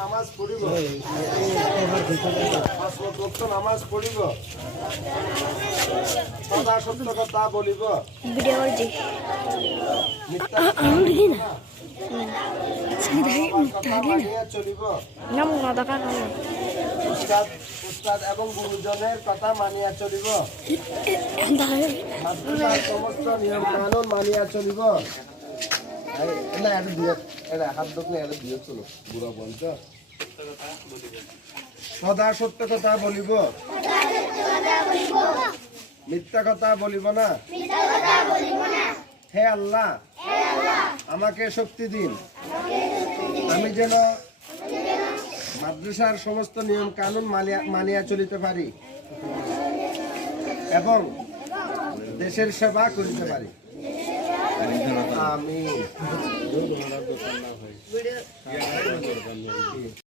নামাজ পড়িব নামাজ পড়িব সদা সত্য কথা বলিব। চলিব উস্তাদ এবং গুরুজনের কথা মানিয়া চলিব সমস্ত নিয়ম কানুন মানিয়া চলিব সদা সত্য কথা বলিব। মিথ্যা কথা বলিব না। হে আল্লাহ, আমাকে শক্তি দিন। আমি যেন মাদ্রাসার সমস্ত নিয়ম কানুন মানিয়া চলিতে পারি এবং দেশের সেবা করিতে পারি। আমি